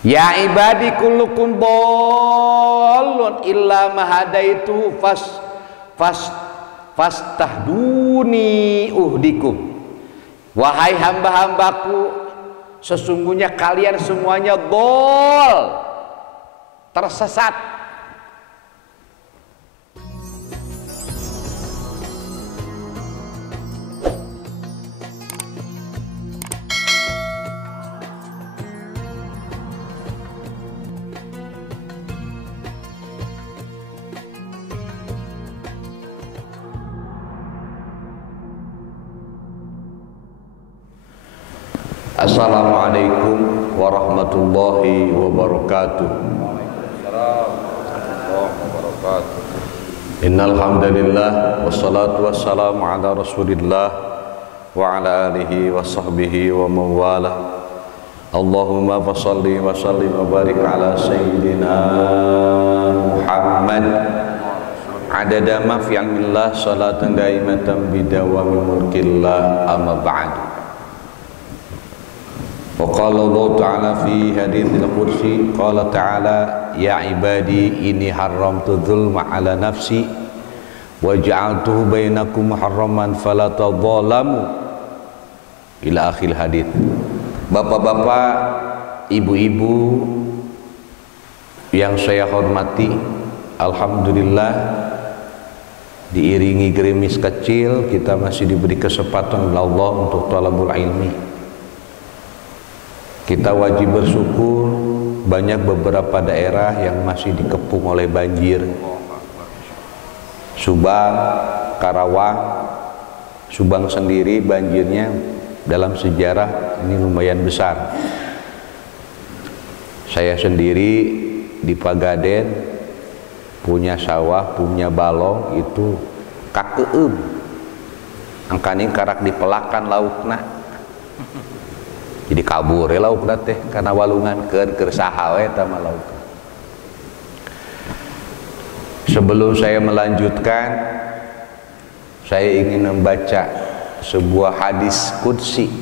Ya ibadi kullukum dhalun illa mahadaitu fastahduni uhdikum. Wahai hamba-hambaku, sesungguhnya kalian semuanya dhol, tersesat. Assalamualaikum warahmatullahi wabarakatuh. Innal hamdalillah wassalatu wassalamu ala Rasulillah wa ala alihi wa sahbihi wa mawala. Allahumma fashalli wa sallim wa barik ala sayyidina Muhammad adada ma fi ilmillah salatan daimatan bidawami mulkillah amma ba'du. وقال الله تعالى في حديث القدسي قال تعالى يا عبادي إني حرمت الظلم على نفسي وجعلته بينكم محرما فلا تظالموا ila akhir hadits. Bapak-bapak, ibu-ibu yang saya hormati, alhamdulillah diiringi gerimis kecil kita masih diberi kesempatan oleh Allah untuk talabul ilmi. Kita wajib bersyukur, banyak beberapa daerah yang masih dikepung oleh banjir. Subang, Karawang, Subang sendiri banjirnya dalam sejarah ini lumayan besar. Saya sendiri di Pagaden punya sawah, punya balong itu kakeum. Angkani karak dipelakan laukna. Jadi kabur lauk teh karena walungan keur saha we eta mah lauk. Sebelum saya melanjutkan, saya ingin membaca sebuah hadis qudsi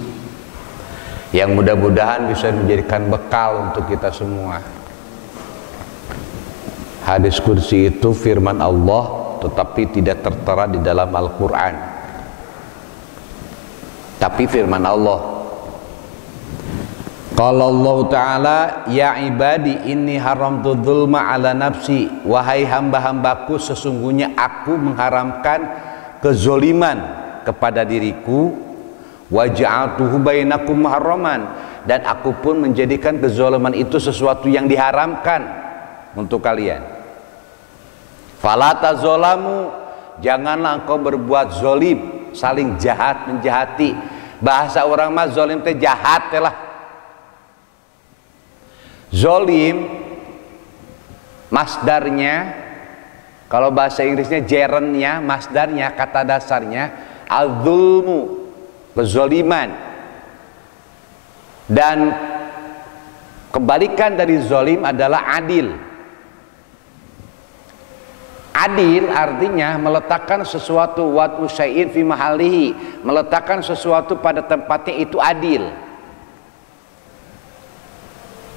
yang mudah-mudahan bisa menjadikan bekal untuk kita semua. Hadis qudsi itu firman Allah tetapi tidak tertera di dalam Al-Qur'an. Tapi firman Allah, qala Allah Ta'ala ya ibadi inni haramtu dzulma ala nafsi, wahai hamba-hambaku sesungguhnya aku mengharamkan kezoliman kepada diriku, wa ja'altuhu bainakum muharraman, dan aku pun menjadikan kezoliman itu sesuatu yang diharamkan untuk kalian. Fala tazolamu, janganlah engkau berbuat zolim, saling jahat menjahati. Bahasa orang mah zolim teh jahat teh lah. Zolim masdarnya, kalau bahasa Inggrisnya gerennya, masdarnya, kata dasarnya al-zulmu, kezoliman. Dan kebalikan dari zolim adalah adil. Adil artinya meletakkan sesuatu wad'u syai'in fi mahalihi, meletakkan sesuatu pada tempatnya, itu adil.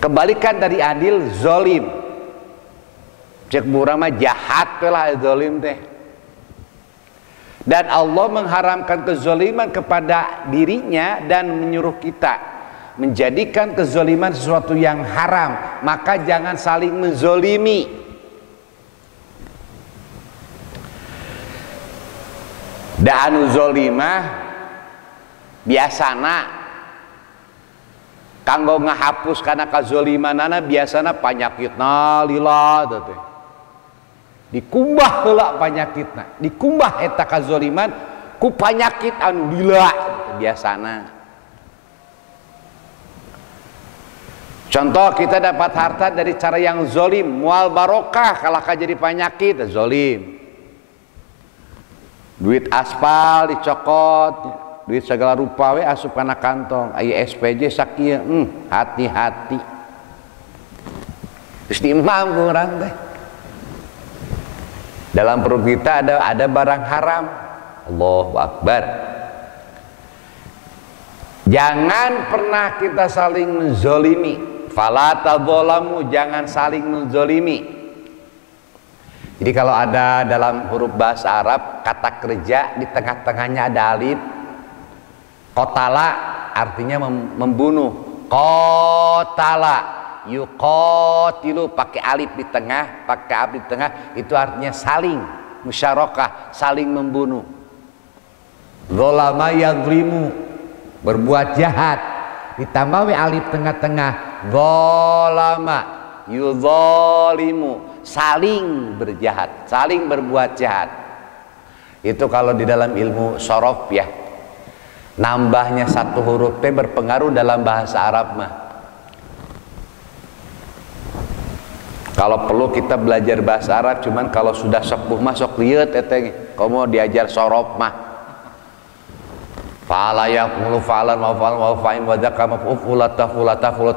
Kebalikan dari adil, zolim. Cek murah mah jahat lah zolim teh. Dan Allah mengharamkan kezoliman kepada dirinya dan menyuruh kita menjadikan kezoliman sesuatu yang haram. Maka jangan saling menzolimi. Dan zolimah biasana kanggo ngahapus karena kazolimanana biasana panyakitna lila teh. Dikumbah heula panyakitna, dikumbah eta kazoliman ku panyakit anu lila biasana. Contoh, kita dapat harta dari cara yang zolim, mual barokah kalah jadi penyakit, zolim. Duit aspal dicokot, duit segala rupa we asup kana kantong, aya SPJ sakieu, hati-hati. Terus diimam ku urang teh. Dalam perut kita ada barang haram. Allahu Akbar. Jangan pernah kita saling menzolimi. Fala tadzalamu, jangan saling menzolimi. Jadi kalau ada dalam huruf bahasa Arab kata kerja di tengah-tengahnya ada alif, qatala artinya membunuh. Qatala yuqatilu pakai alif di tengah, pakai alif di tengah, itu artinya saling musyarakah, saling membunuh. Zalama yadzlimu, berbuat jahat, ditambah alif tengah-tengah. Zalama yudzalimu, saling berjahat, saling berbuat jahat. Itu kalau di dalam ilmu shorof ya, nambahnya satu huruf T berpengaruh dalam bahasa Arab mah. Kalau perlu kita belajar bahasa Arab, cuman kalau sudah sepuh mah sok lieu teteh kamu diajar shorof mah. Fa'ala yaqulu fa'alan wa fa'al wa fa'in wa dzaka maf'ul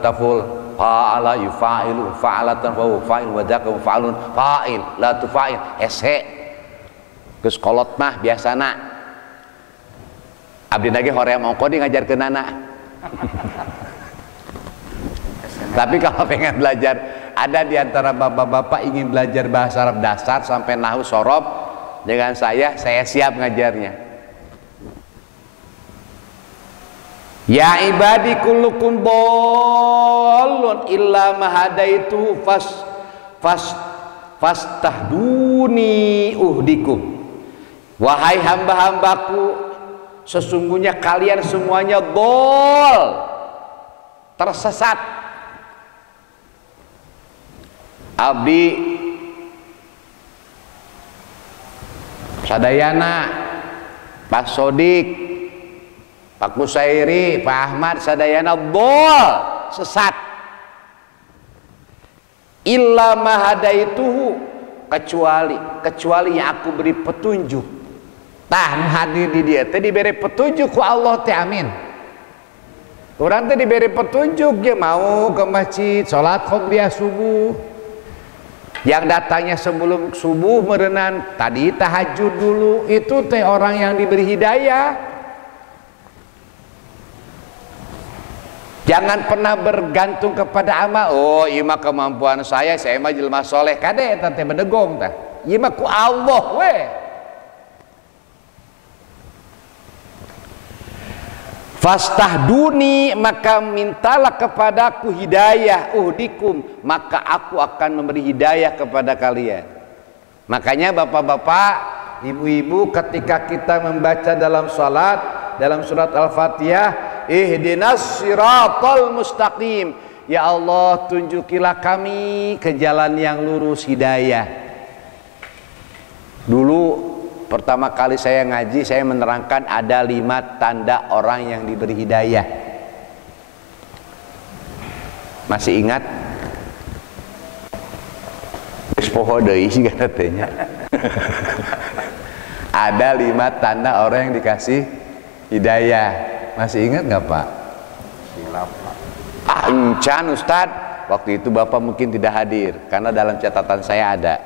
taful fa'ala yufa'ilu fa'alatan wa fa'il wa dzaka fa'alun fa'il la tufa'il ese. Geus kolot mah biasana abdi nage hoream ongko di ngajarkeun anak. Tapi kalau pengen belajar, ada di antara bapak-bapak ingin belajar bahasa Arab dasar sampai nahwu shorof dengan saya siap ngajarnya. Ya ibadi kullukum dallun illa mahadaitu fastahduni uhdikum. Wahai hamba-hambaku, sesungguhnya kalian semuanya dol, tersesat. Abdi sadayana Pak Sodik, Pak Kusairi, Pak Ahmad sadayana dol, sesat. Illa mahadaituhu, kecuali yang aku beri petunjuk. Tah hadir di dia teh diberi petunjuk ku Allah teh, amin. Urang teh diberi petunjuk dia mau ke masjid salat qobliyah subuh. Yang datangnya sebelum subuh merenan tadi tahajud dulu, itu teh orang yang diberi hidayah. Jangan pernah bergantung kepada amal. Oh, ieu mah kemampuan saya mah jelema soleh kade eta teh bedegong tah. Ieu mah ku Allah we. Fastahduni, maka mintalah kepadaku hidayah, uhdikum, maka aku akan memberi hidayah kepada kalian. Makanya bapak-bapak, ibu-ibu, ketika kita membaca dalam salat, dalam surat Al-Fatihah, ihdinas siratal mustaqim, ya Allah tunjukilah kami ke jalan yang lurus, hidayah. Dulu pertama kali saya ngaji, saya menerangkan ada 5 tanda orang yang diberi hidayah. Masih ingat? Geus poho deui sih katanya. Ada 5 tanda orang yang dikasih hidayah. Masih ingat nggak Pak? Silap Pak. Encan Ustad. Waktu itu Bapak mungkin tidak hadir, karena dalam catatan saya ada.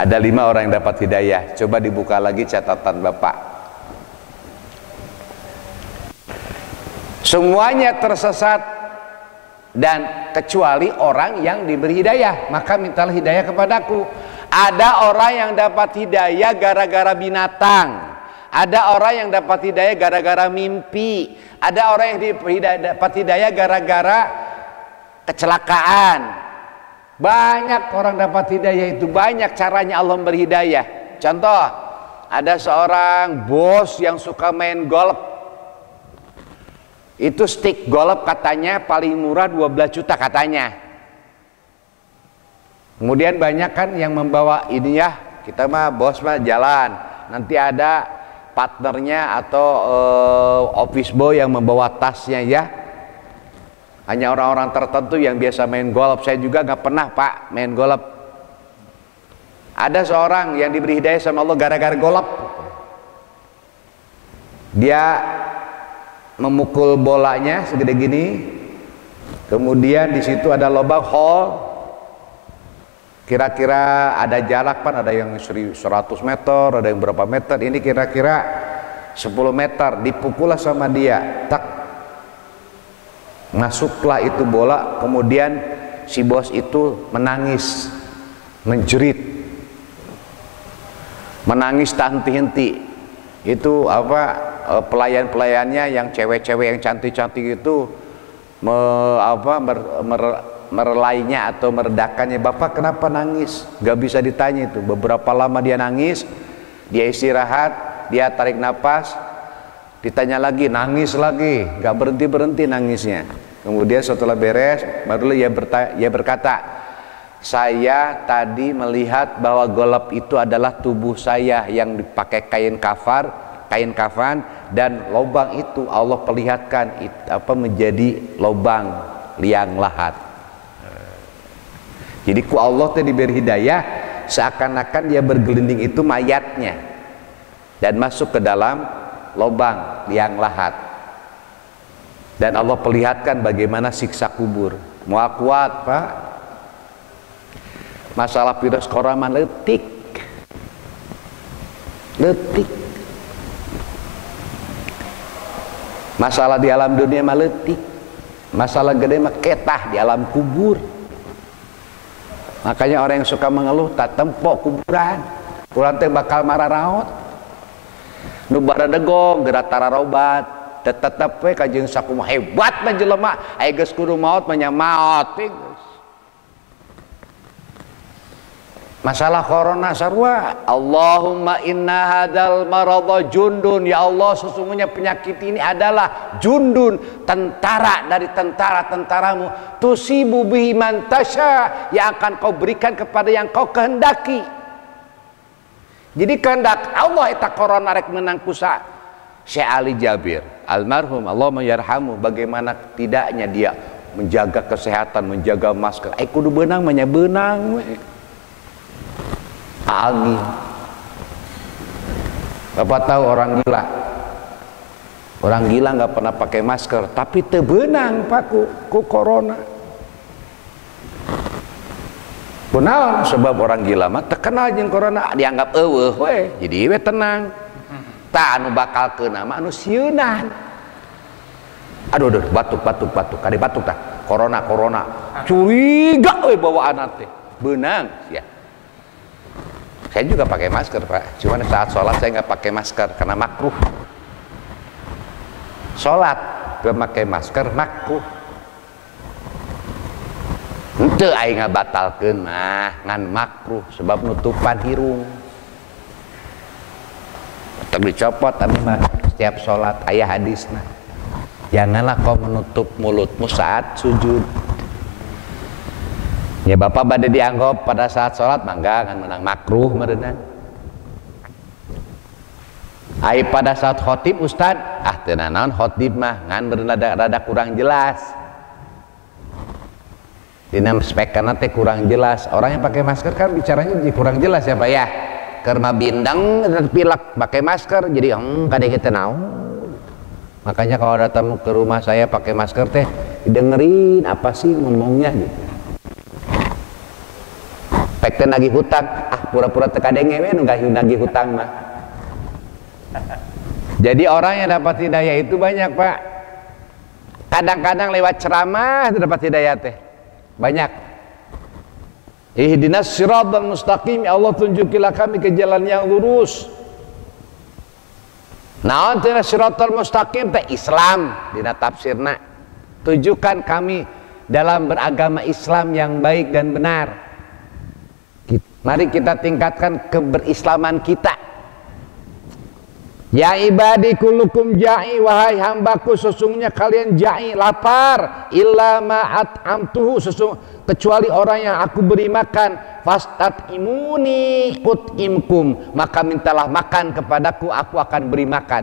Ada 5 orang yang dapat hidayah. Coba dibuka lagi catatan Bapak. Semuanya tersesat, dan kecuali orang yang diberi hidayah, maka mintalah hidayah kepadaku. Ada orang yang dapat hidayah gara-gara binatang. Ada orang yang dapat hidayah gara-gara mimpi. Ada orang yang dapat hidayah gara-gara kecelakaan. Banyak orang dapat hidayah itu, banyak caranya Allah memberi hidayah. Contoh, ada seorang bos yang suka main golf. Itu stick golf katanya paling murah 12 juta katanya. Kemudian banyak kan yang membawa ini ya, kita mah bos mah jalan. Nanti ada partnernya atau office boy yang membawa tasnya ya. Hanya orang-orang tertentu yang biasa main golf. Saya juga nggak pernah Pak main golf. Ada seorang yang diberi hidayah sama Allah gara-gara golf. Dia memukul bolanya segede gini, kemudian di situ ada lubang hole. Kira-kira ada jarak Pak, ada yang 100 meter, ada yang berapa meter. Ini kira-kira 10 meter. Dipukullah sama dia, tak. Masuklah itu bola, kemudian si bos itu menangis, menjerit, menangis tak henti-henti. Itu pelayan-pelayannya yang cewek-cewek yang cantik-cantik itu merelainya atau meredakannya. Bapak kenapa nangis? Gak bisa ditanya itu. Beberapa lama dia nangis, dia istirahat, dia tarik nafas, ditanya lagi, nangis lagi, gak berhenti-berhenti nangisnya. Kemudian setelah beres, baru ia berkata, saya tadi melihat bahwa golab itu adalah tubuh saya yang dipakai kain kafan, dan lubang itu Allah perlihatkan menjadi lubang liang lahat. Jadi ku Allah tadi diberi hidayah, seakan-akan dia bergelinding itu mayatnya dan masuk ke dalam lubang liang lahat. Dan Allah perlihatkan bagaimana siksa kubur. Mau kuat Pak? Masalah virus corona letik. Masalah di alam dunia mah letik. Masalah gede mah ketah di alam kubur. Makanya orang yang suka mengeluh tak tempok kuburan. Kurang teh bakal marah raot. Nu baradegong gerak tararobat. Tetap we kajeng sakumaha hebat mah jelema, aya geus kudu maot mah nya maot. Masalah corona sarua, Allahumma inna hadzal maradha jundun, ya Allah sesungguhnya penyakit ini adalah jundun, tentara dari tentara-tentaramu, tusibu bihi man tasya, yang akan kau berikan kepada yang kau kehendaki. Jadi kehendak Allah eta corona rek menang kusa. Syekh Ali Jabir almarhum Allah yarhamu, bagaimana tidaknya dia menjaga kesehatan, menjaga masker. Kudu beunang mah nya beunang we. Agi. Bapak tahu orang gila. Orang gila nggak pernah pakai masker, tapi teu beunang Pak ku corona. Kunaon sebab orang gila mah terkenal jeung corona dianggap eueuh we. Jadi we tenang. Tak anu bakal kena mah anu sieunan. Aduh batuk kade batuk tah. Corona. Curiga we bawaan teh. Beunang ya. Saya juga pakai masker Pak. Cuman saat sholat saya nggak pakai masker karena makruh. Sholat gak pakai masker makruh. Henteu aing ngabatalkeun mah ngan makruh sebab nutupan hirung. Tak dicopot tapi mah setiap sholat ayah hadisna. Janganlah kau menutup mulutmu saat sujud. Ya Bapak bade dianggap pada saat sholat mangga kan menang makruh merenang. Ai pada saat khotib Ustad, teu naon khotib mah ngan rada kurang jelas. Dina speakerna teh kurang jelas. Orang yang pakai masker kan bicaranya jadi kurang jelas ya Pak ya. Karena bindang dan pilek pakai masker jadi kadang kita naon. Makanya kalau datang ke rumah saya pakai masker teh dengerin apa sih ngomongnya gitu. Pek teh nagih hutang, pura-pura teu kadenge we nu nagih hutang mah. Jadi orang yang dapat hidayah itu banyak Pak. Kadang-kadang lewat ceramah itu dapat hidayah teh banyak. Ihdinas siratal mustaqim, ya Allah tunjukilah kami ke jalan yang lurus. Naon teh siratal mustaqim teh Islam dina tafsirna. Tujukan kami dalam beragama Islam yang baik dan benar. Mari kita tingkatkan keberislaman kita. Ya ibadi kullukum ja'i, wahai hambaku sesungguhnya kalian ja'i, lapar, illa ma'at amtuhu, kecuali orang yang aku beri makan, fastat imuni imkum, maka mintalah makan kepadaku, aku akan beri makan.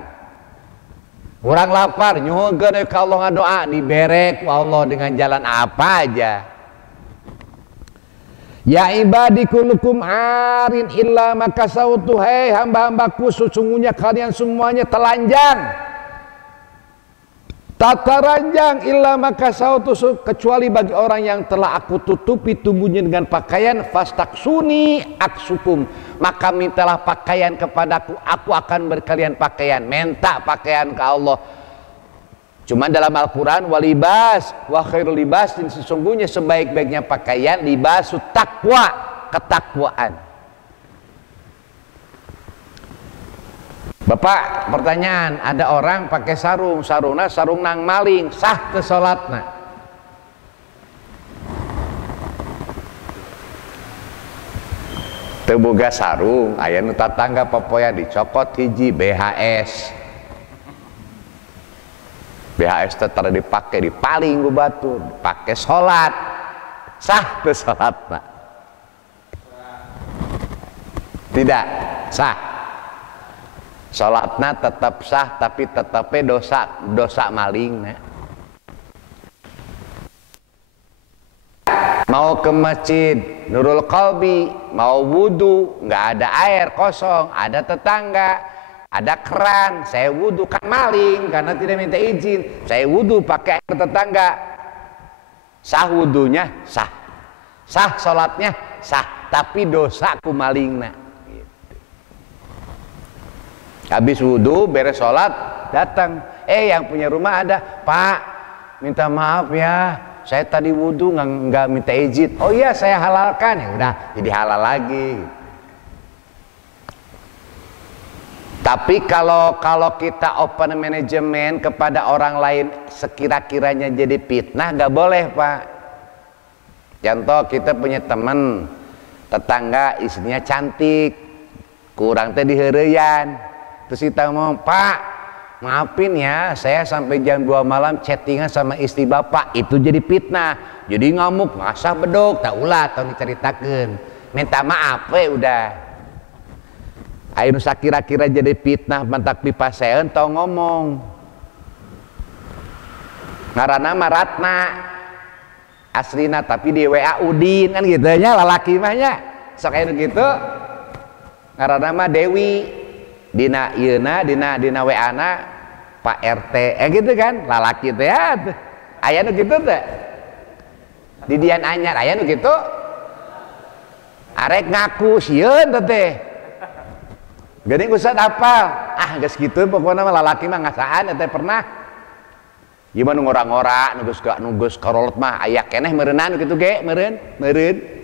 Orang lapar nyuhunkeun ka Allah ngadoa diberek ku Allah dengan jalan apa aja. Ya ibadi kullukum arin illa makasautu, hei hamba-hambaku sesungguhnya kalian semuanya telanjang, tata ranjang, illa makasautu, kecuali bagi orang yang telah aku tutupi tubuhnya dengan pakaian, fastaksuni aksukum, maka mintalah pakaian kepadaku, aku akan beri kalian pakaian. Minta pakaian ke Allah. Cuma dalam Al-Quran walibas wa khairul libas, dan sesungguhnya sebaik-baiknya pakaian libasut taqwa, ketakwaan. Bapak, pertanyaan, ada orang pakai sarung, sarungna sarung nang maling, sah ke salatna? Teu boga sarung, aya nu tatangga popoya dicokot hiji BHS. BHS teh tara dipake dipaling ku batu, dipake salat. Sah teu salatna? Tidak sah. Salatna tetap sah, tapi tetapnya dosa maling. Mau ke masjid Nurul Qalbi, mau wudu, nggak ada air, kosong, ada tetangga, ada keran, saya wudu, kan maling karena tidak minta izin, saya wudu pakai air tetangga, sah wudunya, sah sholatnya, sah, tapi dosaku malingna. Habis wudu, beres sholat, datang, yang punya rumah ada, Pak, minta maaf ya, saya tadi wudu nggak minta izin. Oh iya, saya halalkan. Ya udah, jadi halal lagi. Tapi kalau kita open management kepada orang lain sekira-kiranya jadi fitnah, nggak boleh, Pak. Contoh, kita punya teman tetangga istrinya cantik, kurang teh diheureyan. Terus kita ngomong, Pak, maafin ya, saya sampai jam 2 malam chattingan sama istri bapak. Itu jadi fitnah, jadi ngamuk, ngasah bedog, tak ulah, tau diceritakan, minta maaf, udah. Ayo nusa kira-kira jadi fitnah, mantak pipaseun, tau ngomong. Ngaranna mah Ratna, asrina tapi di WA Udin, kan gitu nya, lalaki mahnya, sok aya gitu. Ngaranna mah Dewi, dina ieuna, dina WA na Pak RT, gitu kan, lalaki teh ya, aya nu kitu teh. Di Dian Anyar aya nu kitu. Arek ngaku sieun teh. Geuning usah hafal. Geus kitu pokona mah lalaki mah ngasaan teh pernah. Ieu mah nu ngora-ngora, nu geus karolot mah aya keneh meureunna nu kitu ge, meureun.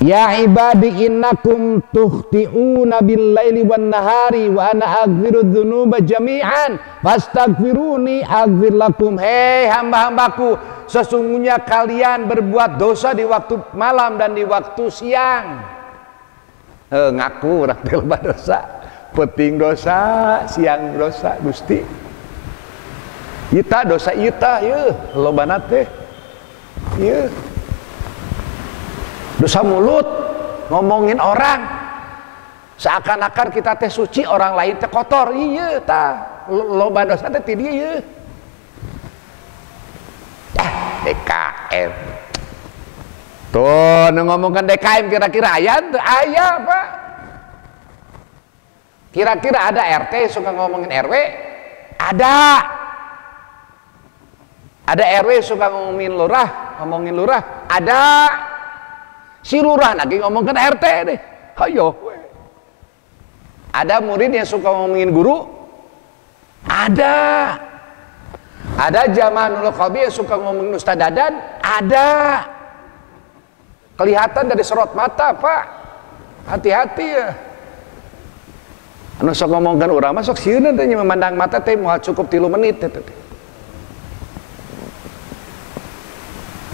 Ya ibadi innakum tukhti'una bil-laili wan-nahari wa ana aghfiru dzunuba jami'an fastaghfiruni aghfir lakum. Hei hamba-hambaku, sesungguhnya kalian berbuat dosa di waktu malam dan di waktu siang. Ngaku urang teh loba dosa, penting dosa, siang dosa Gusti. Ita dosa ita yeuh lobana teh. Yeuh. Dosa mulut, ngomongin orang seakan-akan kita teh suci, orang lain teh kotor. Iya tah, loba dosa teh ti dieu. DKM tuh ngomongkan DKM, kira-kira aya Pak? Kira-kira ada RT suka ngomongin RW? Ada RW suka ngomongin lurah? Ada. Si lurah lagi ngomongkan RT deh, ayo. Ada murid yang suka ngomongin guru? Ada Jamanul Qalbi yang suka ngomongin Ustaz Dadan? Ada. Kelihatan dari sorot mata, Pak. Hati-hati ya. Anu sok ngomongkan urang masuk sieun teh memandang mata teh moal cukup 3 menit teh.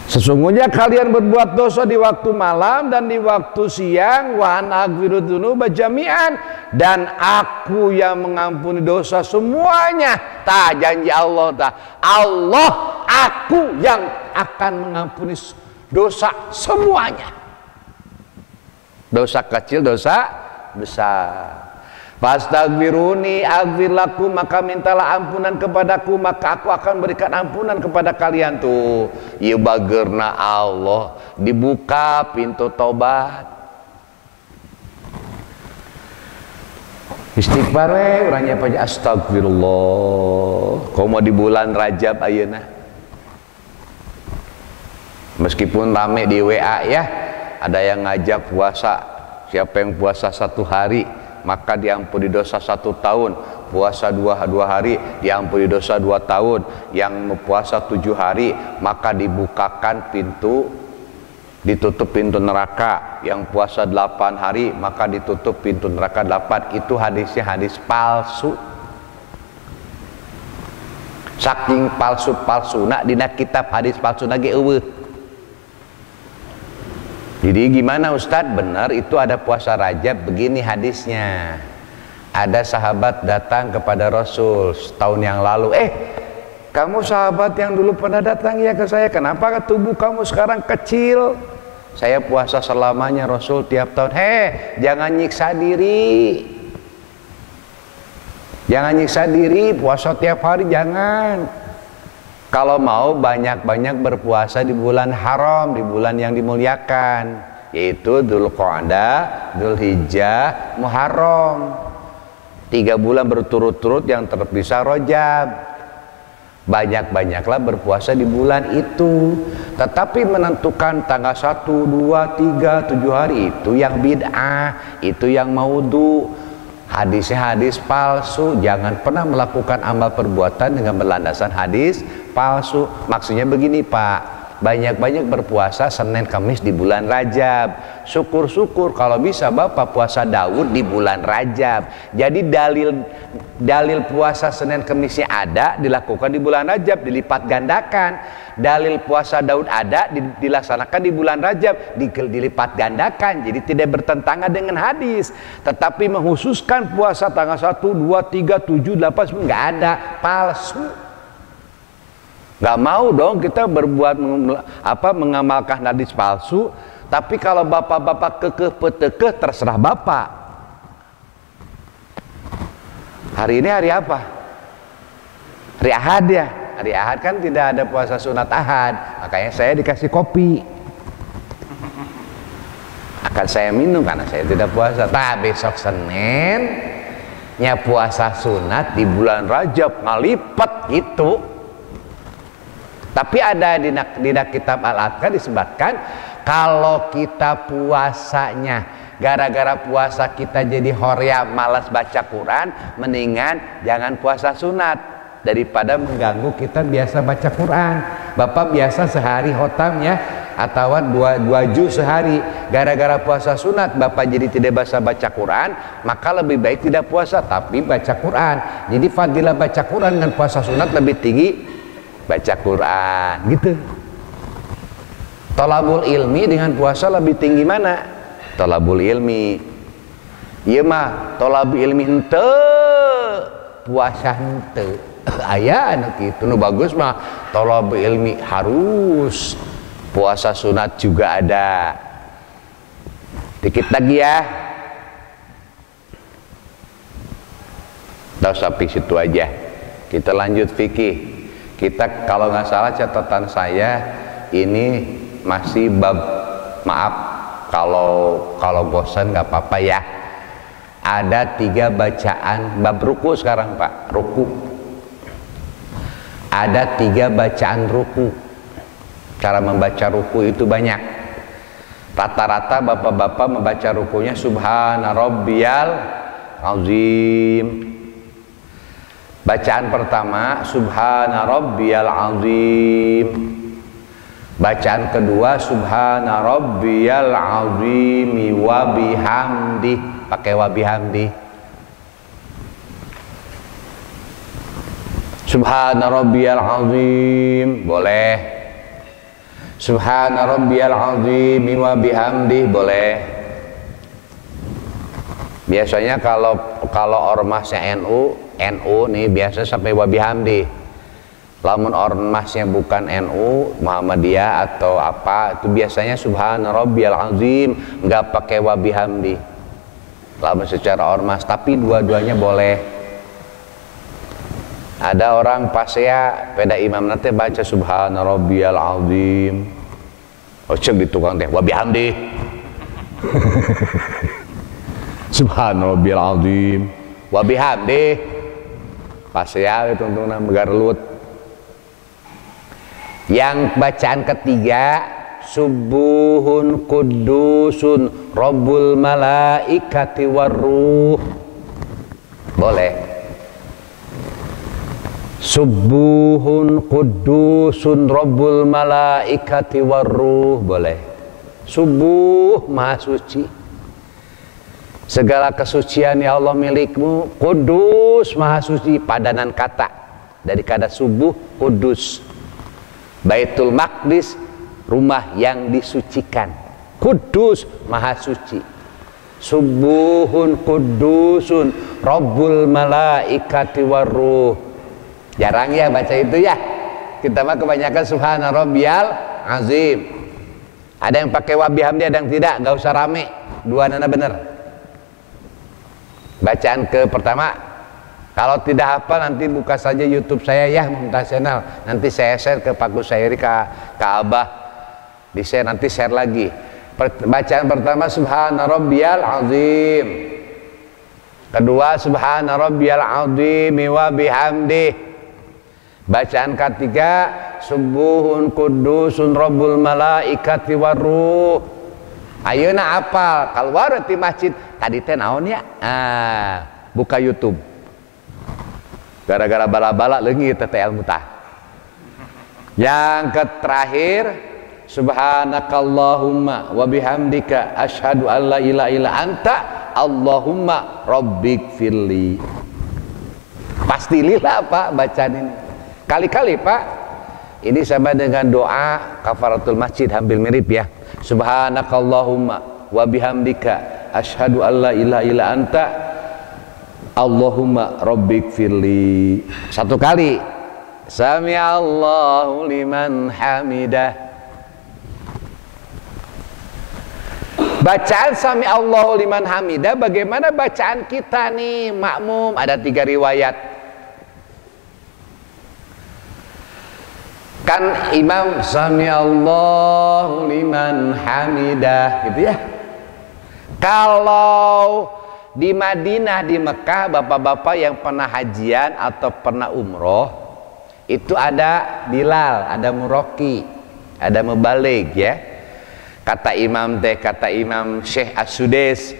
Sesungguhnya kalian berbuat dosa di waktu malam dan di waktu siang, wa ana aghfiru dzunuba jami'an, dan aku yang mengampuni dosa semuanya. Janji Allah Allah, aku yang akan mengampuni dosa semuanya. Dosa kecil, dosa besar. Fastaghfiruni aghfir lakum, maka mintalah ampunan kepadaku, maka aku akan berikan ampunan kepada kalian. Tuh, ieu bageurna Allah, dibuka pintu tobat. Istighfar we urang nya aja astagfirullah. Komo di bulan Rajab ayeuna. Meskipun rame di WA ya, ada yang ngajak puasa. Siapa yang puasa 1 hari maka diampuni dosa 1 tahun. Puasa dua hari diampuni dosa 2 tahun. Yang puasa 7 hari maka dibukakan pintu, ditutup pintu neraka. Yang puasa 8 hari maka ditutup pintu neraka 8. Itu hadisnya hadis palsu. Saking palsu-palsuna dina kitab hadis palsu lagi eueuh. Jadi gimana Ustadz? Benar itu ada puasa Rajab. Begini hadisnya. Ada sahabat datang kepada Rasul setahun yang lalu. Kamu sahabat yang dulu pernah datang ya ke saya, kenapa tubuh kamu sekarang kecil? Saya puasa selamanya Rasul tiap tahun. Jangan nyiksa diri. Jangan nyiksa diri, puasa tiap hari jangan. Kalau mau banyak-banyak berpuasa di bulan haram, di bulan yang dimuliakan, yaitu Dzulqa'dah, Dzulhijjah, Muharram. 3 bulan berturut-turut yang terpisah Rajab. Banyak-banyaklah berpuasa di bulan itu. Tetapi menentukan tanggal 1, 2, 3, 7 hari itu yang bid'ah, itu yang maudhu. Hadisnya hadis palsu. Jangan pernah melakukan amal perbuatan dengan berlandasan hadis palsu. Maksudnya begini Pak, banyak-banyak berpuasa Senin Kamis di bulan Rajab. Syukur-syukur kalau bisa Bapak puasa Daud di bulan Rajab. Jadi dalil puasa Senin Kamisnya ada, dilakukan di bulan Rajab, dilipat gandakan. Dalil puasa Daud ada, dilaksanakan di bulan Rajab, dilipat gandakan. Jadi tidak bertentangan dengan hadis. Tetapi menghususkan puasa tanggal 1, 2, 3, 7, 8 nggak ada, palsu. Nggak mau dong kita berbuat mengamalkan hadis palsu. Tapi kalau bapak-bapak kekeh petekeh terserah bapak. Hari ini hari apa? Hari Ahad ya. Hari Ahad kan tidak ada puasa sunat Ahad. Makanya saya dikasih kopi. Akan saya minum karena saya tidak puasa. Besok Senin nya puasa sunat di bulan Rajab ngalipat gitu. Tapi ada di kitab Al-Adhkar disebutkan kalau kita puasanya gara-gara puasa kita jadi horea malas baca Quran, mendingan jangan puasa sunat daripada mengganggu kita biasa baca Quran. Bapak biasa sehari khotamnya atau 2 juz sehari, gara-gara puasa sunat Bapak jadi tidak bisa baca Quran, maka lebih baik tidak puasa tapi baca Quran. Jadi fadilah baca Quran dengan puasa sunat lebih tinggi baca Quran gitu. Thalabul ilmi dengan puasa lebih tinggi mana? Thalabul ilmi. Ieu mah thalabul ilmi henteu, puasa henteu. Aya anu kitu. Nu bagus mah thalabul ilmi harus. Puasa sunat juga ada. Dikit lagi ya. Enggak usah sampai situ aja. Kita lanjut fikih. Kita kalau nggak salah catatan saya ini masih bab, maaf kalau bosan nggak apa-apa ya. Ada 3 bacaan bab ruku sekarang Pak, ruku. Ada 3 bacaan ruku. Cara membaca ruku itu banyak. Rata-rata bapak-bapak membaca rukunya Subhana Rabbiyal Azim. Bacaan pertama Subhana Rabbiyal Azim. Bacaan kedua Subhana Rabbiyal Azimi wa bihamdi, pakai wa bihamdi. Subhana Rabbiyal Azim boleh. Subhana Rabbiyal Azimi wa bihamdi boleh. Biasanya kalau ormasnya NU nih biasa sampai wa bihamdi. Lamun ormasnya bukan NU, Muhammadiyah atau apa, itu biasanya Subhana Rabbiyal Azim, nggak pakai wa bihamdi. Lamun secara ormas, tapi dua-duanya boleh. Ada orang pas ya pada imam nanti baca Subhana Rabbiyal Azim. Oh cek di tukang teh wa bihamdi. Subhana Rabbiyal Azim wa bihamdi. Pas ya itu untuk megarlut. Yang bacaan ketiga subuhun kudusun rabbul malaikati waruh. Boleh. Subuhun kudusun rabbul malaikati waruh. Boleh. Subuh maha suci, segala kesucian ya Allah milikmu. Kudus maha suci, padanan kata dari kata subuh, kudus. Baitul Maqdis, rumah yang disucikan. Kudus maha suci. Subuhun kudusun rabbul malaikati waruh. Jarang ya baca itu ya. Kita mah kebanyakan subhana rabbiyal azim. Ada yang pakai wa bihamdi, ada yang tidak. Gak usah rame, dua nana bener. Bacaan ke pertama, kalau tidak hafal nanti buka saja YouTube saya ya, Mumtaz Channel. Nanti saya share ke Pak Kusairi, ke Abah, di share, nanti share lagi. Bacaan pertama subhana rabbiyal azim. Kedua subhana rabbiyal azim wa bihamdi. Bacaan ketiga subuhun kudusun rabbul malaikati waruh. Ayeuna apal, keluar di masjid tadi teh naon ya? Buka YouTube. Gara-gara bala-bala leungit teh ilmu tah. Yang terakhir subhanakallahumma wa bihamdika asyhadu an la ilaha illa anta allahumma rabbik firli. Pasti lila Pak bacaan ini. Kali-kali Pak, ini sama dengan doa kafaratul masjid, hampir mirip ya. Subhanakallahumma wa bihamdika asyhadu an la ilaha illa anta Allahumma rabbik firli. Satu kali. Sami'allahu liman hamidah. Bacaan Sami'allahu liman hamidah, bagaimana bacaan kita nih makmum? Ada 3 riwayat. Kan imam Sami'allahu liman hamidah gitu ya. Kalau di Madinah, di Mekah, bapak-bapak yang pernah hajian atau pernah umroh, itu ada Bilal, ada Muraki, ada Mubalig ya. Kata imam Syekh As-Sudais,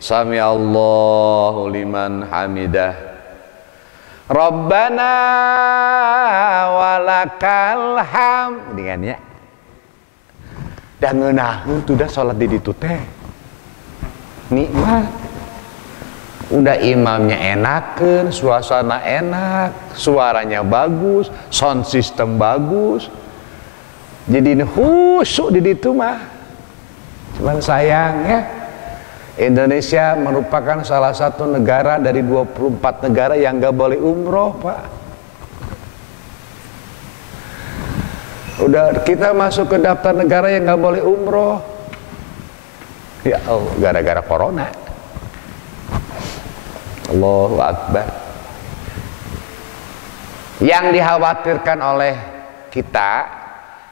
Sami'allahu liman hamidah, Rabbana walakal ham. Dengan ya. Dan ngeunahun tuh dah salat di ditu teh. Nikmat. Udah imamnya enakeun, suasana enak, suaranya bagus, sound system bagus. Jadi ini khusyuk di ditu mah. Cuman sayangnya Indonesia merupakan salah satu negara dari 24 negara yang gak boleh umroh Pak. Udah kita masuk ke daftar negara yang gak boleh umroh. Ya Allah, gara-gara corona. Allahu Akbar. Yang dikhawatirkan oleh kita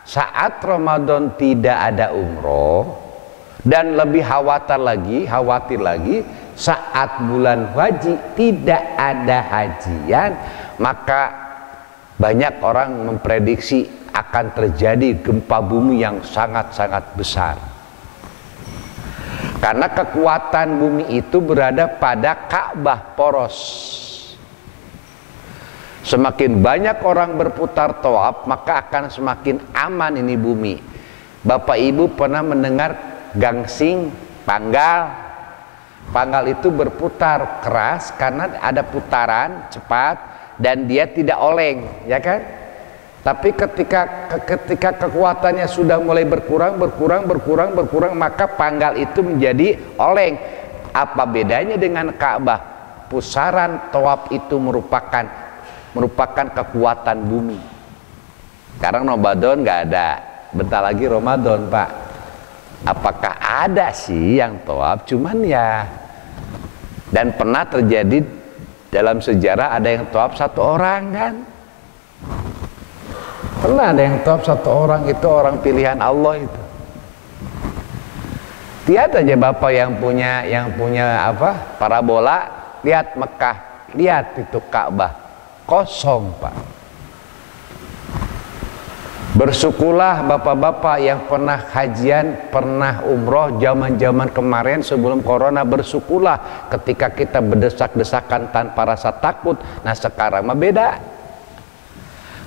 saat Ramadan tidak ada umroh, dan lebih khawatir lagi saat bulan haji tidak ada hajian, maka banyak orang memprediksi akan terjadi gempa bumi yang sangat-sangat besar. Karena kekuatan bumi itu berada pada Ka'bah poros. Semakin banyak orang berputar tawaf, maka akan semakin aman ini bumi. Bapak Ibu pernah mendengar gangsing, panggal. Panggal itu berputar keras karena ada putaran cepat dan dia tidak oleng, ya kan? Tapi ketika kekuatannya sudah mulai berkurang, maka panggal itu menjadi oleng. Apa bedanya dengan Ka'bah? Pusaran tawaf itu merupakan kekuatan bumi. Sekarang Ramadan nggak ada, bentar lagi Ramadan Pak. Apakah ada sih yang tawaf? Cuman ya, dan pernah terjadi dalam sejarah ada yang tawaf 1 orang kan? Pernah ada yang tawaf 1 orang, itu orang pilihan Allah itu. Lihat aja Bapak yang punya apa? Parabola, lihat Mekah, lihat itu Ka'bah kosong Pak. Bersyukurlah bapak-bapak yang pernah hajian, pernah umroh zaman-zaman kemarin sebelum corona. Bersyukurlah ketika kita berdesak-desakan tanpa rasa takut. Nah sekarang mah beda.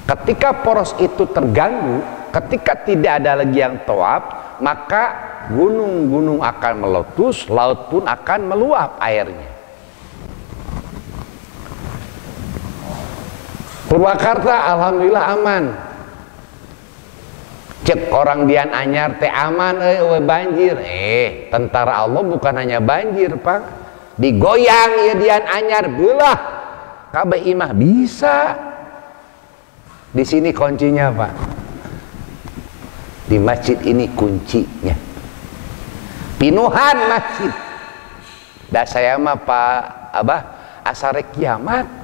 Ketika poros itu terganggu, ketika tidak ada lagi yang tawaf, maka gunung-gunung akan meletus, laut pun akan meluap airnya. Purwakarta alhamdulillah aman. Cek orang Dian Anyar teh aman banjir. Tentara Allah bukan hanya banjir, Pak. Digoyang ya Dian Anyar belah. Kabeh imah bisa. Di sini kuncinya, Pak. Di masjid ini kuncinya. Pinuhan masjid. Da saya mah Pak Abah asare kiamat.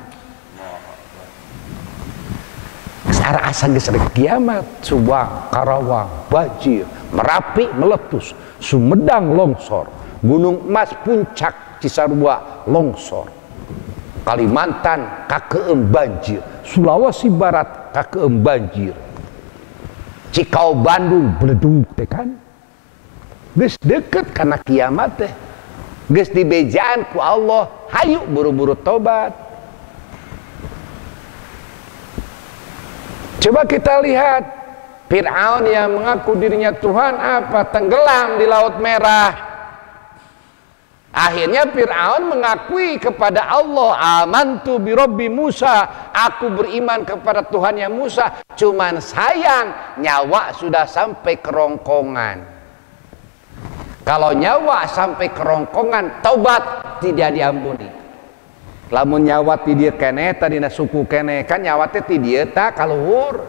Asa geus kiamat. Subang, Karawang, banjir, Merapi meletus, Sumedang longsor, Gunung Emas Puncak Cisarua longsor, Kalimantan kakeum banjir, Sulawesi Barat kakeum banjir, Cikau Bandung beledung teh kan. Geus deket karena kiamat teh. Geus dibejaan ku Allah, hayu buru-buru tobat. Coba kita lihat Fir'aun yang mengaku dirinya Tuhan apa? Tenggelam di Laut Merah. Akhirnya Fir'aun mengakui kepada Allah, amantu bi Rabbi Musa, aku beriman kepada Tuhannya Musa. Cuman sayang nyawa sudah sampai kerongkongan. Kalau nyawa sampai kerongkongan, taubat tidak diampuni. Lamun nyawa ti dieu kene tadina suku kene kan nyawa teh ti dieu ta kaluhur.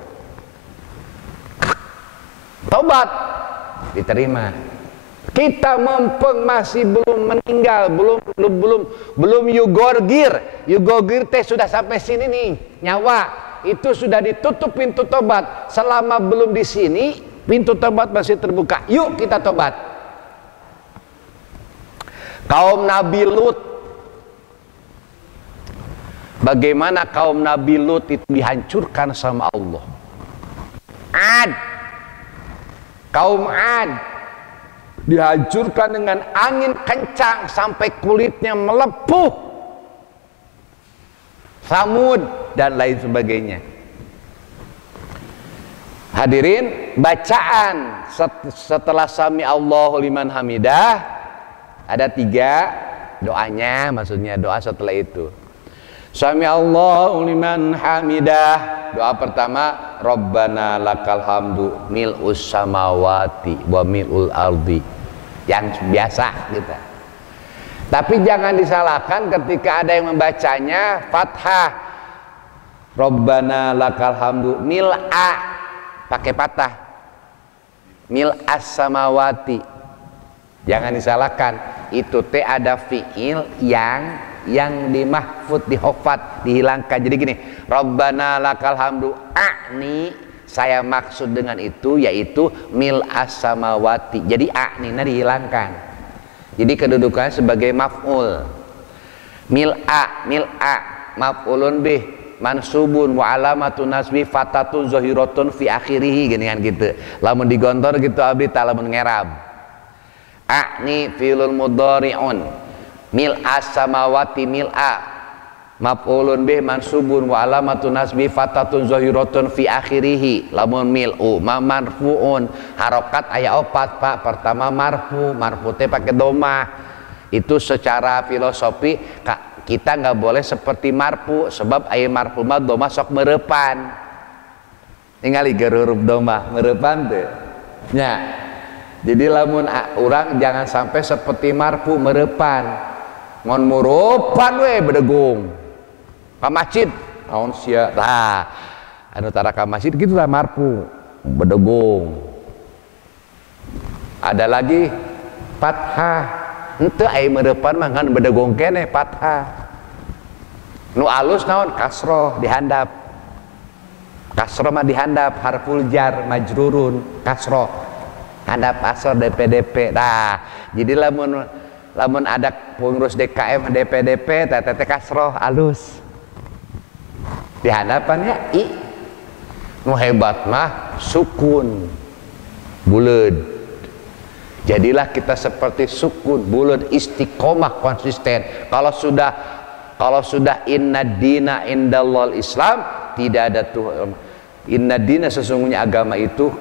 Tobat diterima. Kita mumpung masih belum meninggal, belum yugorgir. Yugorgir teh sudah sampai sini nih, nyawa itu sudah ditutup pintu tobat. Selama belum di sini, pintu tobat masih terbuka. Yuk kita tobat. Kaum Nabi Lut, bagaimana kaum Nabi Lut itu dihancurkan sama Allah. Ad, kaum Ad dihancurkan dengan angin kencang sampai kulitnya melepuh. Samud dan lain sebagainya. Hadirin, bacaan setelah sami Allahu liman hamidah ada 3 doanya, maksudnya doa setelah itu. Sami Allahu liman hamidah. Doa pertama, Rabbana lakal hamdu mil'us samawati wa mil'ul ardi. Yang biasa kita. Tapi jangan disalahkan ketika ada yang membacanya fathah. Rabbana lakal hamdu mil'a, pakai patah. Mil'as samawati. Jangan disalahkan. Itu teh ada fiil yang dimahfud, dihofat, dihilangkan. Jadi gini, Rabbana lakal hamdu, a'ni, saya maksud dengan itu yaitu mil as-samawati. Jadi a'nina dihilangkan. Jadi kedudukannya sebagai maf'ul. Mil'a, maf'ulun bih, mansubun wa alamatun nasbi fatatun zahiratun fi akhirih, gini kan gitu. Lamun digontor gitu abdi ta lamun ngerab. A'ni fi'lun mudhari'un. Mil'a samawati mil'a maf'ulun bih mansubun wa alamatun nasbi fatatun zahiratun fi akhirih. Lamun mil'u marfu'un, harokat aya 4 Pak. Pertama marfu teh pakai domah. Itu secara filosofi kita nggak boleh seperti marfu, sebab aya marfu mah domah sok meurepan. Ningali huruf domah meurepan teh nya. Jadi lamun orang jangan sampai seperti marfu meurepan. Ngon murupan we bedegung. Ka masjid naon sia. Tah, anu tara ka masjid kitu lah marfu bedegung. Ada lagi fathah. Henteu aya meurepan mah ngan bedegung keneh fathah. Nu alus naon kasroh dihandap. Kasroh mah dihandap, harful jar majrurun kasroh. Handap asor DPDP. Nah, jadi lamun ada pengurus DKM DPDP teteh kasroh alus. Di hadapannya i. Nu hebat mah sukun buleud. Jadilah kita seperti sukun buleud, istiqomah, konsisten. Kalau sudah inna dina indallahil Islam, tidak ada tuh inna dina, sesungguhnya agama itu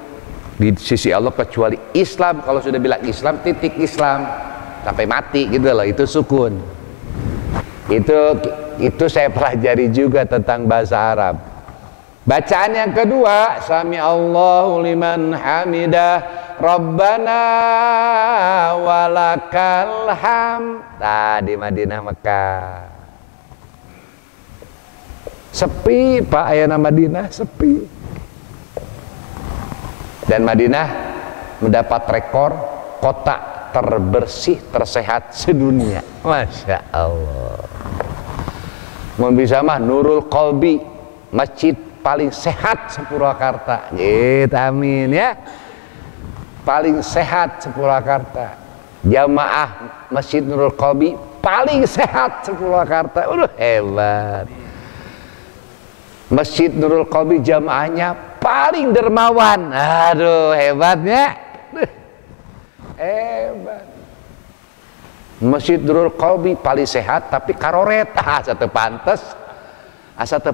di sisi Allah kecuali Islam. Kalau sudah bilang Islam, titik Islam sampai mati gitu loh, itu sukun. Itu saya pelajari juga tentang bahasa Arab. Bacaan yang kedua, sami Allahu liman hamidah, Rabbana walakal hamd. Nah, di Madinah Mekah sepi Pak, ayana Madinah sepi. Dan Madinah mendapat rekor kota terbersih tersehat sedunia. Masya Allah. Mau bisa mah Nurul Qalbi, masjid paling sehat se-Purwakarta. Gitu, amin ya. Paling sehat se-Purwakarta. Jamaah Masjid Nurul Qalbi paling sehat se-Purwakarta. Hebat. Masjid Nurul Qalbi jamaahnya paling dermawan. Aduh, hebatnya. Hebat. Masjid Nurul Qalbi paling sehat tapi karoret. Asa teu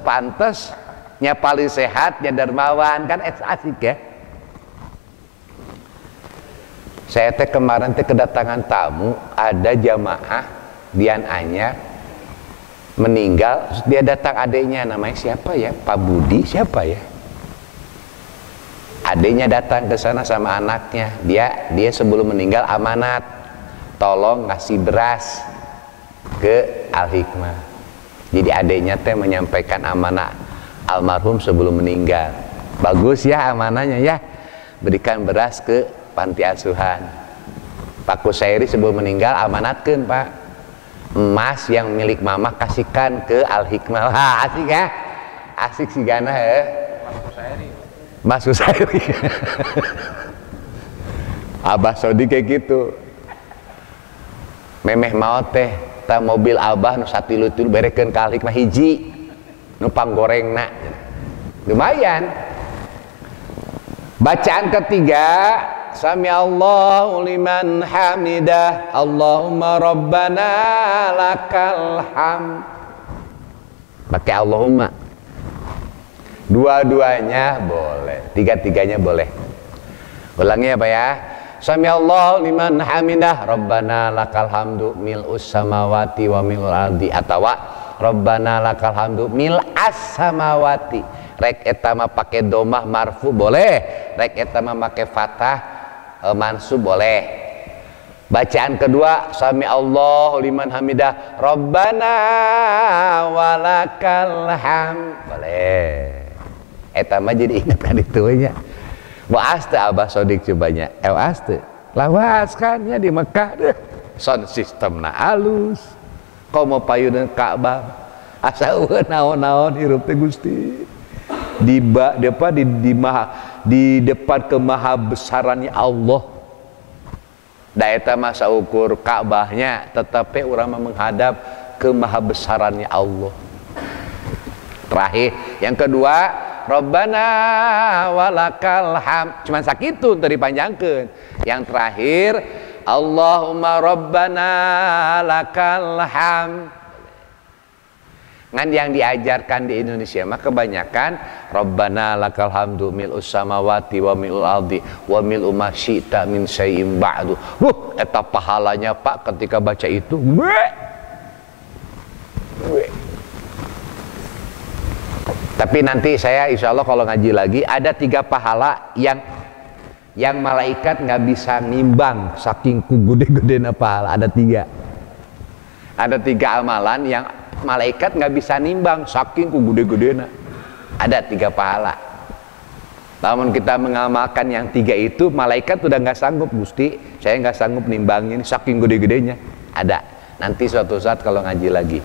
pantes. Nya paling sehat, nya dermawan, kan asik ya. Saya kemarin kedatangan tamu, ada jamaah Dian Anyar meninggal, dia datang adiknya, namanya siapa ya, Pak Budi siapa ya, adiknya datang ke sana sama anaknya. Dia sebelum meninggal amanat, tolong ngasih beras ke Al-Hikmah. Jadi adiknya menyampaikan amanah almarhum sebelum meninggal. Bagus ya amanahnya ya, berikan beras ke panti asuhan. Pak Kusairi sebelum meninggal amanatkan, Pak, emas yang milik mama kasihkan ke Al-Hikmah. Asik ya, asik si Gana ya. Mas Kusairi Abah Sodi kayak gitu. Memeh mau ta mobil Abah nu satilu-tilu berekeun ka Al-Hikmah hiji numpang gorengna, lumayan. Bacaan ketiga, sami Allahu liman hamidah, Allahumma rabbana lakal hamd. Pakai Allahumma. Dua-duanya boleh, tiga-tiganya boleh. Ulangi apa ya? Sami Allahu liman hamidah, Rabbana lakal hamdu mil'us samawati wa mil'ul ardi, atawa Rabbana lakal hamdu mil'as samawati. Rek etama pakai domah marfu boleh, rek etama pakai fathah mansub boleh. Bacaan kedua, sami Allahu liman hamidah, Rabbana walakal hamd boleh. Etama jadi ingatkan itu nya. Waas teh Abah Sodik cobanya. Waas teh. Lawas kan ya di Mekah deh. Sound systemna alus. Komo payunan Ka'bah. Asa eueuh naon-naon hirup teh Gusti. Di depan kemahabesarannya Allah. Da eta mah saukur Ka'bahnya tetapi urang menghadap kemahabesarannya Allah. Terakhir, yang kedua, Rabbana walakal hamd. Cuman sakitu teu dipanjangkeun. Yang terakhir, Allahumma Rabbana lakal hamd. Ngan yang diajarkan di Indonesia mah kebanyakan Rabbana lakal hamdu mil'us samawati wa mil'ul ardi wa mil'u ma syi'ta min syai'in ba'du. Eta pahalanya Pak ketika baca itu. Tapi nanti saya insya Allah kalau ngaji lagi ada 3 pahala yang malaikat nggak bisa nimbang saking gede-gedena pahala. Ada 3. Ada 3 amalan yang malaikat nggak bisa nimbang saking gede-gedena. Ada 3 pahala. Namun kita mengamalkan yang 3 itu, malaikat udah nggak sanggup, Gusti, saya nggak sanggup nimbangin saking gede-gedenya. Ada. Nanti suatu saat kalau ngaji lagi.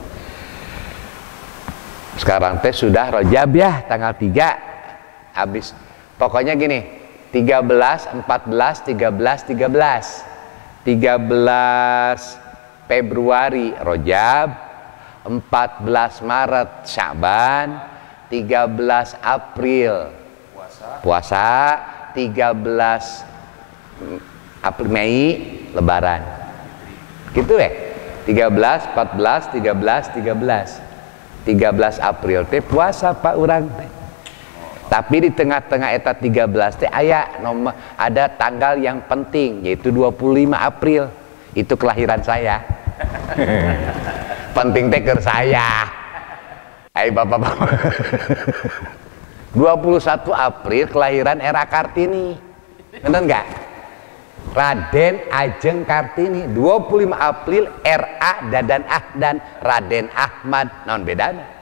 Sekarang teh sudah Rajab ya, tanggal 3 habis. Pokoknya gini, 13, 14, 13, 13 Februari Rajab, 14 Maret Sya'ban, 13 April puasa 13 April Mei lebaran gitu 13 14 13 April teh puasa Pak urang teh. Tapi di tengah-tengah eta 13 teh ada tanggal yang penting yaitu 25 April. Itu kelahiran saya. Penting teh keur saya. Hai Bapak-bapak. 21 April kelahiran Era Kartini. Bener enggak? Raden Ajeng Kartini. 25 April RA Dadan Ahdan Raden Ahmad. Naon bedana?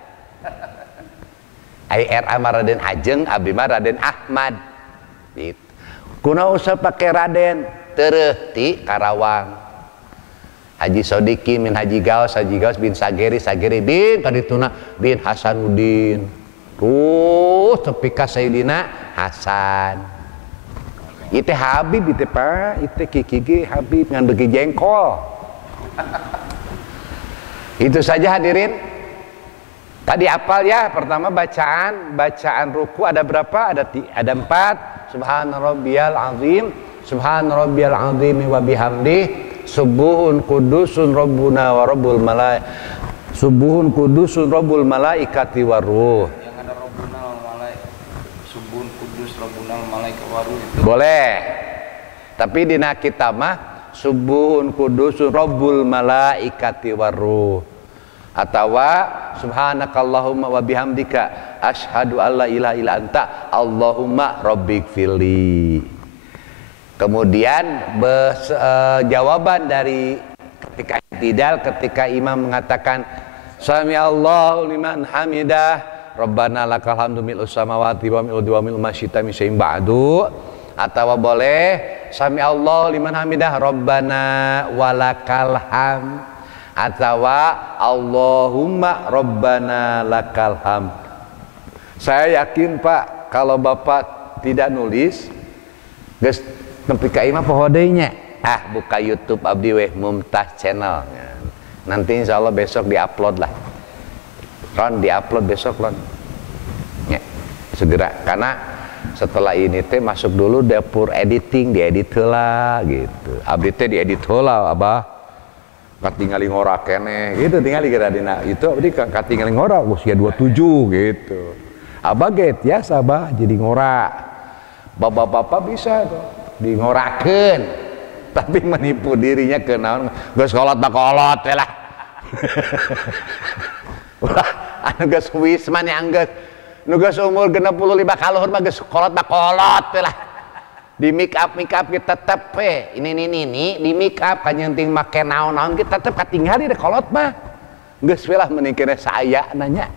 RA mah Raden Ajeng, abdi mah Raden Ahmad. Gitu. Kuna usah pakai Raden, tereuh ti Karawang. Haji Sodiki min Haji Gaus bin Sageri bin kadituna bin Hasanuddin. Tepi ka Sayyidina Hasan. Itu Habib itu Pak, itu kiki Habib ngan begi jengkol. Itu saja hadirin. Tadi apal ya, pertama bacaan ruku ada berapa? Ada 4. Subhana rabbiyal azim, subhana rabbiyal azim wa bihamdi, subuhun kudusun rabbuna wa rabbul malaikati. Subuhun kudusun rabbul malaikati waruh. Yang ada rabbuna wal malaikati. Subuhun kudus rabbuna wal malaikati waruh itu. Boleh. Tapi dina kita mah subuhun kudusun rabbul malaikati waruh. Atawa subhanakallahumma wa bihamdika asyhadu alla ilaha illa anta allahumma rabbighfirli. Kemudian jawaban dari ketika i'tidal, ketika imam mengatakan sami Allahu liman hamidah rabbana lakal hamdu mil'us samawati wa mil'u ma syi'ta min syai'in ba'du. Atawa boleh sami Allahu liman hamidah rabbana walakal hamd. Atawa Allahumma Rabbana lakal hamd. Saya yakin Pak, kalau Bapak tidak nulis geus nepi ka imah poho deui nya. Buka YouTube abdi weh Mumtaz Channel. Nanti insya Allah besok diupload lah. Ron diupload besok Ron. Ya, segera karena setelah ini teh masuk dulu dapur editing, diedit heula gitu. Abdi teh diedit heula Abah. Katingali ngora kene gitu, tinggali kira dina itu abdi katingali ngora usia 27 gitu. Abah get ya sabah jadi ngora. Bapak-bapak bisa tuh di ngorakeun. Tapi menipu dirinya ke naon geus kolot bakolot we lah. Ulah anu geus wisman yang geus nu geus umur 65 kaluhur mah geus kolot bakolot we lah. Di make up kita tetep ini di make up kanyenting make naon-naon kita tetep katingali deh kolot mah geus we lah mending kena saya nanya.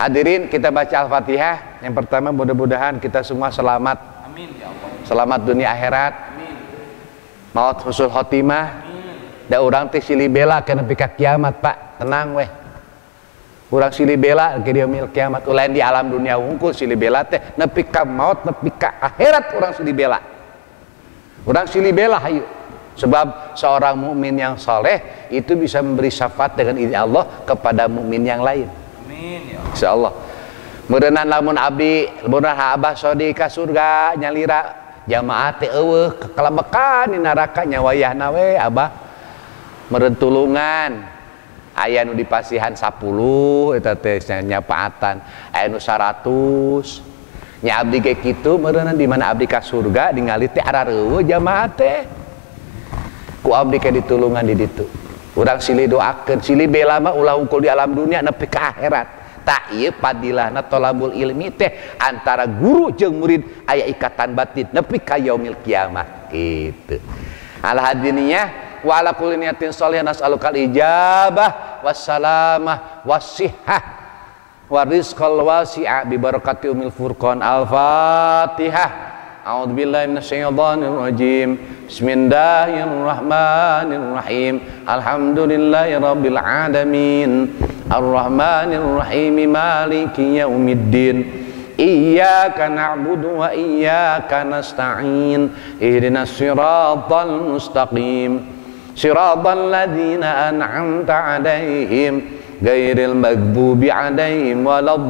Hadirin, kita baca Al-Fatihah. Yang pertama mudah-mudahan kita semua selamat. Amin ya Allah. Selamat dunia akhirat. Amin. Maut husnul khotimah. Da urang teh silih bela kana nepi ka kiamat Pak. Tenang weh. Urang silih bela ke yaumil kiamat. Lain di alam dunia wungkul silih bela teh nepi ka maut, nepi ka akhirat urang silih bela. Urang silih bela hayu. Sebab seorang mukmin yang saleh itu bisa memberi syafaat dengan izin Allah kepada mukmin yang lain. Amin ya Allah. Insyaallah. Meureunna lamun abdi, lamun Abah Sodi ka surga nyalira jamaah teh eueuh kekelebekan di neraka nya wayahna we Abah meureun tulungan. Aya nu dipasihan 10 eta teh nyapaatan, aya nu 100. Nya abdi ge kitu meureunna di mana abdi ka surga ningali teh arareueuh jamaah teh. Ku abdi ke ditulungan di ditu. Urang silih doakeun, silih bela mah ulah hungkul di alam dunia nepi ka akhirat. Tak ieu padilahna thalabul ilmi teh antara guru jeung murid aya ikatan batin nepi ka yaumil kiamah kitu. Al hadiniyah wa ala kulli niyatin shalihah nas'alukal ijabah wassalamah wassihhah wa rizqal wasi'a bi barakati umil furqan. Al-Fatihah. A'udzu billahi minasyaitonir rajim. Bismillahirrahmanirrahim. Alhamdulillahirabbil alamin. Arrahmanir rahim. Maliki yaumiddin. Iyyaka na'budu wa iyyaka nasta'in. Ihdinas siratal mustaqim. Siratal ladzina an'amta 'alaihim ghairil maghdubi 'alaihim waladdallin.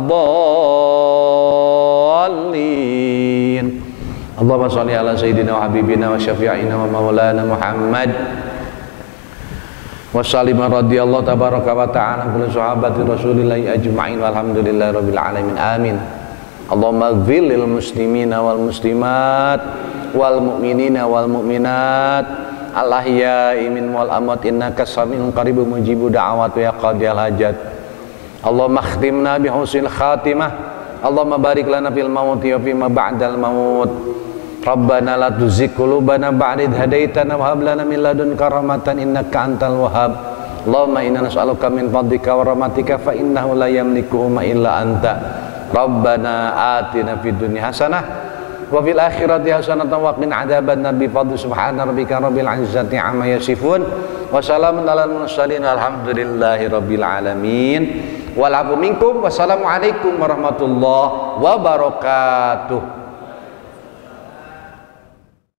Allahumma shalli ala sayyidina wa habibina wa syafi'ina wa maulana Muhammad wa sallim radhiyallahu tabaraka wa ta'ala kulli sahabati rasulillahi ajma'in walhamdulillahi rabbil alamin amin. Allahumma ighfir lil muslimina wal muslimat wal mu'minina wal mu'minat al ahya'i min wal amwat innaka sami'un qaribun mujibu da'awat ya qadiyal hajat. Allahumma khtimna bi husnil khatimah. Allahumma barik lana fil mauti wa fima ba'dal maut. Rabbana la tuzigh qulubana ba'da idh hadaitana wa hab lana min ladunka rahmatan innaka antal wahhab. Allahumma inna nas'aluka min fadlika wa rahmatika fa innahu la yamlikuhuma illa anta. Rabbana atina fid dunya hasanah wa fil akhirati hasanatan wa qina adzabannar bi fadli subhana rabbika rabbil izzati amma yasifun wa salamun alal mursalin alhamdulillahi rabbil alamin. Wal afu minkum wassalamu alaikum warahmatullahi wabarakatuh.